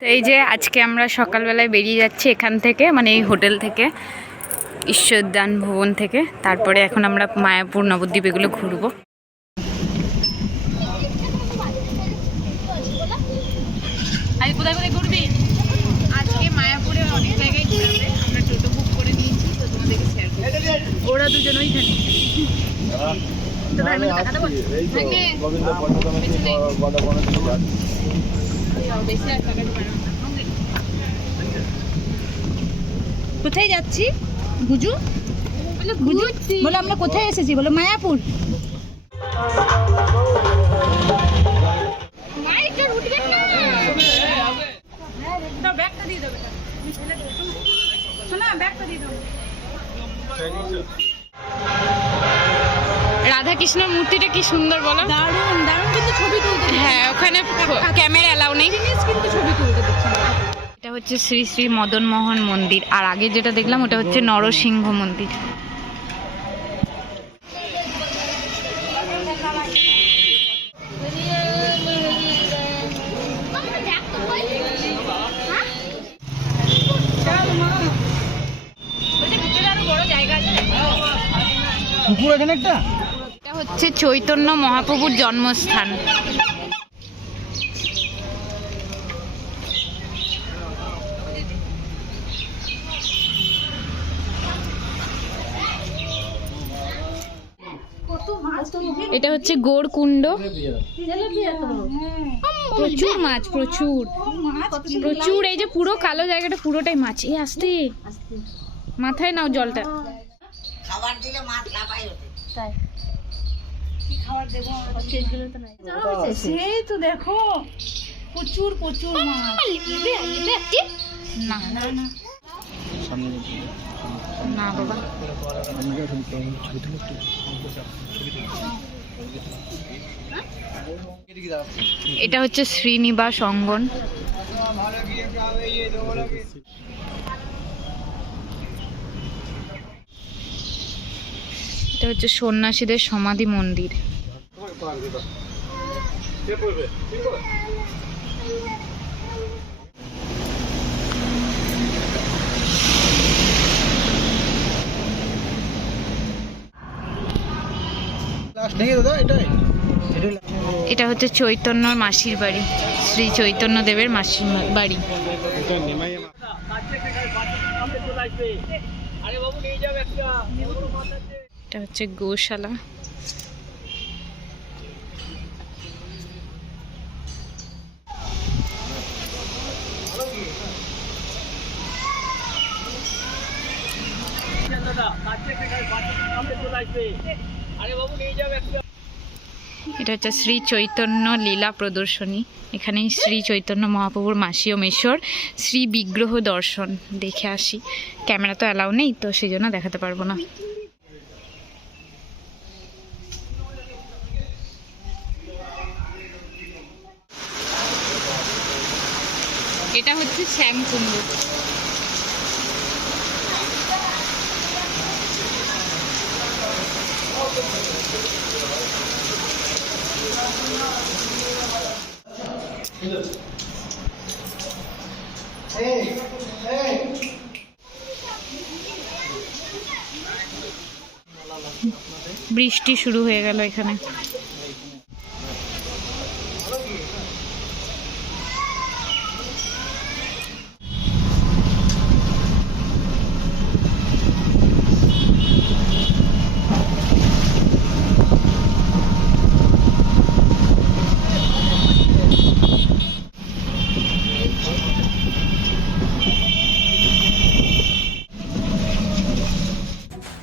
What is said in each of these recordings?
তো এই যে আজকে আমরা সকালবেলায় বেরিয়ে যাচ্ছি এখান থেকে, মানে এই হোটেল থেকে, ঈশ্বরদান ভবন থেকে। তারপরে এখন আমরা মায়াপুর নবদ্বীপ এগুলো ঘুরবো। আজ কোথায় কোথায় ঘুরবি? আজকে মায়াপুরে অনেক জায়গায় ঘুরবে। আমরা টোটো বুক করে নিয়েছি, তো তোমাদেরকে শেয়ার করবো। ওরা দুজন ওইখানে। কোথায় যাচ্ছি গুজু? বলো আমরা কোথায় এসেছি? বলো মায়াপুর। রাধাকৃষ্ণের মূর্তিটা কি সুন্দর বলো। দারুণ দারুণ, কিন্তু ছবি তুলতে, হ্যাঁ ওখানে ক্যামেরা অ্যালাউ নেই, কিন্তু ছবি তুলতে দিচ্ছি না। এটা হচ্ছে শ্রী শ্রী মদন মোহন মন্দির, আর আগে যেটা দেখলাম ওটা হচ্ছে নরসিংহ মন্দির। এটা হচ্ছে চৈতন্য মহাপ্রভুর জন্মস্থান। এটা হচ্ছে গৌরকুণ্ড। প্রচুর মাছ, প্রচুর প্রচুর। এই যে পুরো কালো জায়গাটা পুরোটাই মাছ। এই আসতে মাথায় নাও জলটা। খাবার দিলে মাছ লাফাই ওঠে। তাই কি খাবার দেবো? সেই তো দেখো প্রচুর প্রচুর মাছ। না না না না বাবা, এটা হচ্ছে শ্রীনিবাস অঙ্গন। এটা হচ্ছে সন্ন্যাসীদের সমাধি মন্দির। এটা হচ্ছে চৈতন্যর মাসির বাড়ি, শ্রী চৈতন্য দেবের মাসির বাড়ি। এটা হচ্ছে গোশালা। এটা হচ্ছে শ্রী চৈতন্য লীলা প্রদর্শনী। এখানে শ্রী চৈতন্য মহাপ্রভুর মাসি ও মেশর শ্রী বিগ্রহ দর্শন দেখে আসি। ক্যামেরা তো অ্যালাউ নেই, তো সেই জন্য দেখাতে পারবো না। এটা হচ্ছে শ্যামকুণ্ড। বৃষ্টি শুরু হয়ে গেল এখানে।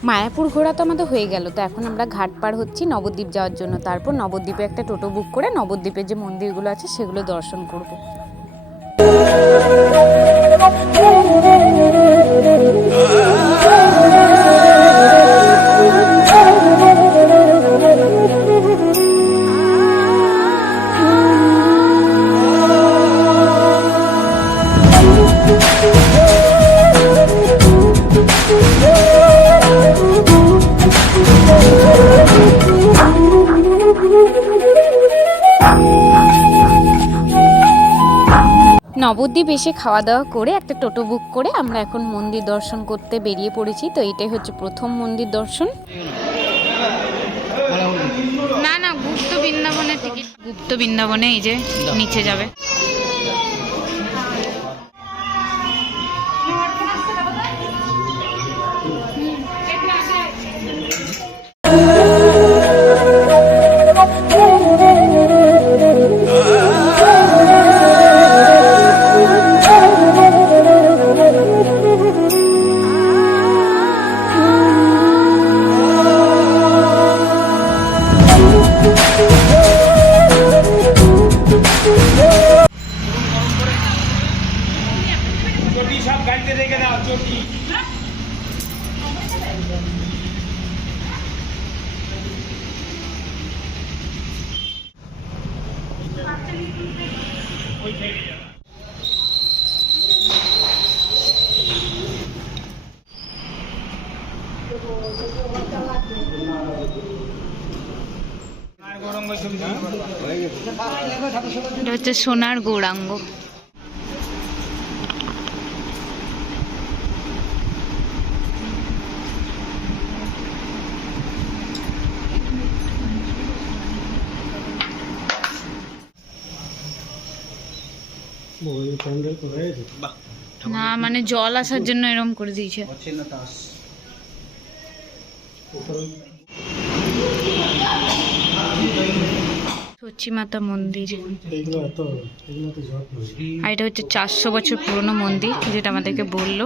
মায়াপুর ঘোরা তো আমাদের হয়ে গেল, তো এখন আমরা ঘাট পার হচ্ছি নবদ্বীপ যাওয়ার জন্য। তারপর নবদ্বীপে একটা টোটো বুক করে নবদ্বীপের যে মন্দিরগুলো আছে সেগুলো দর্শন করব। নবদ্বীপ এসে খাওয়া দাওয়া করে একটা টোটো বুক করে আমরা এখন মন্দির দর্শন করতে বেরিয়ে পড়েছি। তো এটাই হচ্ছে প্রথম মন্দির দর্শন। না না, গুপ্ত বৃন্দাবনের টিকিট, গুপ্ত বৃন্দাবনে এই যে নিচে যাবে। চটি সব গাড়িতে রেখে দাও, চটি। এটা হচ্ছে সোনার গৌরাঙ্গ। না মানে জল আসার জন্য এরকম করে দিয়েছে। সচি মাতা মন্দির, আর এটা হচ্ছে 400 বছর পুরনো মন্দির, যেটা আমাদেরকে বললো।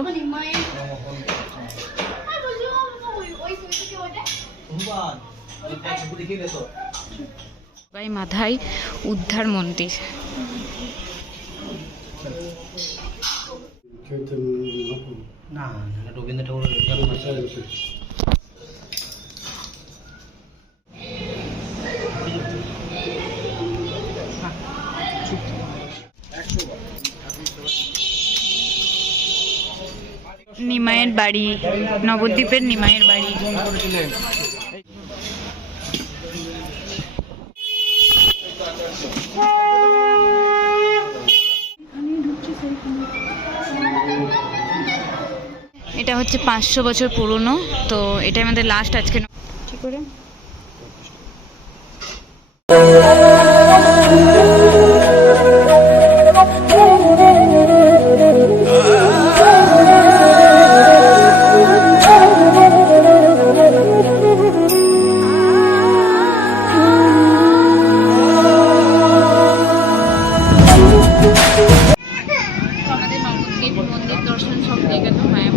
মাধাই উদ্ধার মন্দির। না, রবীন্দ্র ঠাকুরের জন্ম। নিমাইয়ের বাড়ি, নবদ্বীপের নিমাইয়ের বাড়ি। এটা হচ্ছে 500 বছর পুরনো। তো এটা আমাদের লাস্ট আজকে। ঠিক করে আমাদের নবদ্বীপ মন্দির দর্শন সব হয়ে গেল। মায়ের